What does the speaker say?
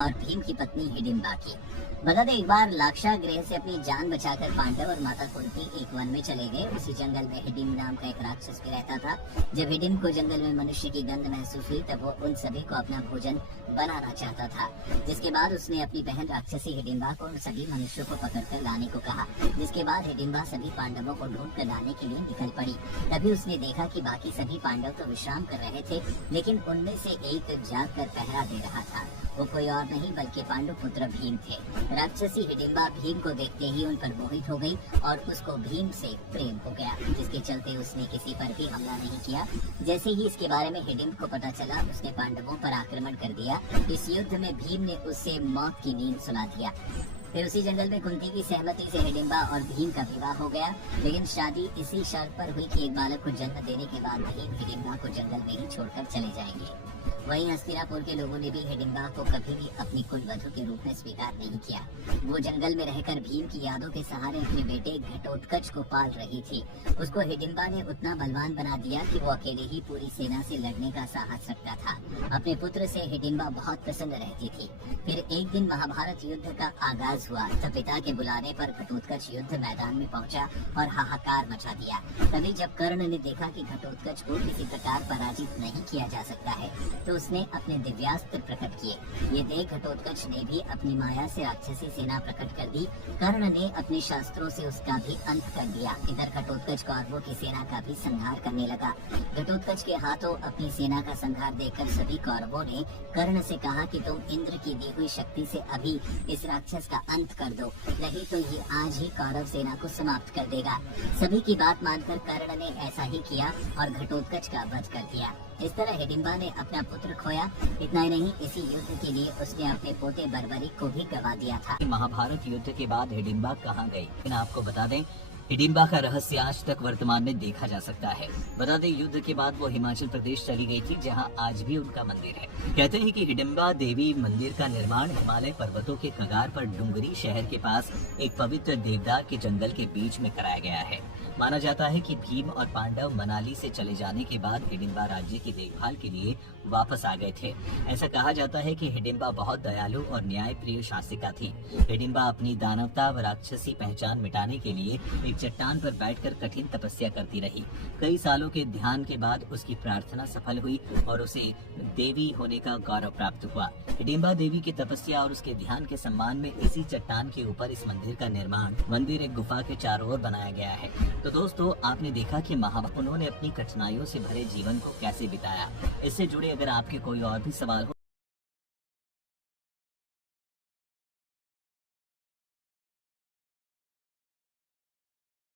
और भीम की पत्नी हिडिंबा की। बता दें, एक बार लाक्षागृह से अपनी जान बचाकर पांडव और माता कुंती एक वन में चले गए। उसी जंगल में हिडिंब नाम का एक राक्षस भी रहता था। जब हिडिंब को जंगल में मनुष्य की गंध महसूस हुई तब वो उन सभी को अपना भोजन बनाना चाहता था। जिसके बाद उसने अपनी बहन राक्षसी हिडिंबा को उन सभी मनुष्यों को पकड़कर लाने को कहा। जिसके बाद हिडिंबा सभी पांडवों को ढूंढ कर लाने के लिए निकल पड़ी। तभी उसने देखा कि बाकी सभी पांडव तो विश्राम कर रहे थे, लेकिन उनमें से एक जाग कर पहरा दे रहा था। वो कोई और नहीं बल्कि पांडु पुत्र भीम थे। राक्षसी हिडिंबा भीम को देखते ही उन पर मोहित हो गई और उसको भीम से प्रेम हो गया, जिसके चलते उसने किसी पर भी हमला नहीं किया। जैसे ही इसके बारे में हिडिंब को पता चला, उसने पांडवों पर आक्रमण कर दिया। इस युद्ध में भीम ने उससे मौत की नींद सुला दिया। फिर उसी जंगल में कुंती की सहमति से हिडिंबा और भीम का विवाह हो गया, लेकिन शादी इसी शर्त पर हुई कि एक बालक को जन्म देने के बाद भीम हिडिंबा को जंगल में ही छोड़कर चले जाएंगे। वहीं हस्तिनापुर के लोगों ने भी हिडिंबा को कभी भी अपनी कुलवधू के रूप में स्वीकार नहीं किया। वो जंगल में रहकर भीम की यादों के सहारे अपने बेटे घटोत्कच को पाल रही थी। उसको हिडिंबा ने उतना बलवान बना दिया कि वो अकेले ही पूरी सेना से लड़ने का साहस रखता था। अपने पुत्र से हिडिंबा बहुत प्रसन्न रहती थी। फिर एक दिन महाभारत युद्ध का आगाज हुआ। तब पिता के बुलाने पर घटोत्कच युद्ध मैदान में पहुंचा और हाहाकार मचा दिया। तभी जब कर्ण ने देखा कि घटोत्कच को किसी प्रकार पराजित नहीं किया जा सकता है, तो उसने अपने दिव्यास्त्र प्रकट किए। ये देख घटोत्कच ने भी अपनी माया से राक्षसी सेना प्रकट कर दी। कर्ण ने अपने शास्त्रों से उसका भी अंत कर दिया। इधर घटोत्कच कौरवों की सेना का भी संहार करने लगा। घटोत्कच के हाथों अपनी सेना का संहार देखकर सभी कौरवों ने कर्ण से कहा कि तुम इंद्र की दी हुई शक्ति से अभी इस राक्षस का अंत कर दो, नहीं तो ये आज ही कौरव सेना को समाप्त कर देगा। सभी की बात मानकर कर्ण ने ऐसा ही किया और घटोत्कच का वध कर दिया। इस तरह हिडिंबा ने अपना पुत्र खोया। इतना ही नहीं, इसी युद्ध के लिए उसने अपने पोते बर्बरिक को भी गवा दिया था। महाभारत युद्ध के बाद हिडिंबा कहाँ गई? लेकिन आपको बता दें, हिडिंबा का रहस्य आज तक वर्तमान में देखा जा सकता है। बता दें, युद्ध के बाद वो हिमाचल प्रदेश चली गई थी, जहां आज भी उनका मंदिर है। कहते हैं कि हिडिंबा देवी मंदिर का निर्माण हिमालय पर्वतों के कगार पर डुंगरी शहर के पास एक पवित्र देवदार के जंगल के बीच में कराया गया है। माना जाता है कि भीम और पांडव मनाली से चले जाने के बाद हिडिंबा राज्य की देखभाल के लिए वापस आ गए थे। ऐसा कहा जाता है कि हिडिंबा बहुत दयालु और न्यायप्रिय शासिका थी। हिडिंबा अपनी दानवता व राक्षसी पहचान मिटाने के लिए एक चट्टान पर बैठकर कठिन तपस्या करती रही। कई सालों के ध्यान के बाद उसकी प्रार्थना सफल हुई और उसे देवी होने का गौरव प्राप्त हुआ। हिडिंबा देवी की तपस्या और उसके ध्यान के सम्मान में इसी चट्टान के ऊपर इस मंदिर का निर्माण मंदिर एक गुफा के चारों ओर बनाया गया है। तो दोस्तों, आपने देखा कि उन्होंने अपनी कठिनाइयों से भरे जीवन को कैसे बिताया। इससे जुड़े अगर आपके कोई और भी सवाल हो